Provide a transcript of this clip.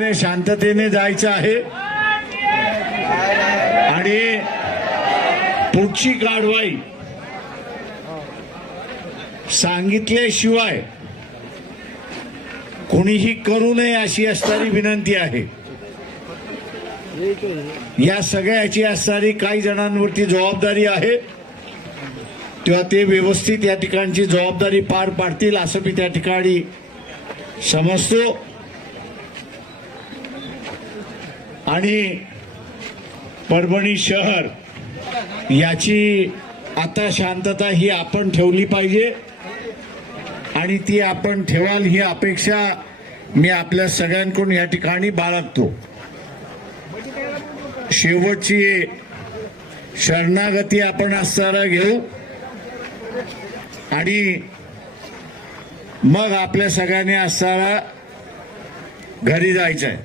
शांततेने जायचं आहे आणि पुढची कारवाई सांगितल्याशिवाय कोणीही करू नये अशी असणारी विनंती आहे। या सगळ्याची असणारी काही जणांवरती जबाबदारी आहे, तेव्हा ते व्यवस्थित या ठिकाणची जबाबदारी पार पाडतील असं मी त्या ठिकाणी समजतो। आणि परभणी शहर याची आता शांतता ही आपण ठेवली पाहिजे आणि ती आपण ठेवाल ही अपेक्षा मी आपल्या सगळ्यांकडून या ठिकाणी बाळगतो। शेवटची शरणागती आपण असणारा घेऊ आणि मग आपल्या सगळ्यांनी असणारा घरी जायचंय।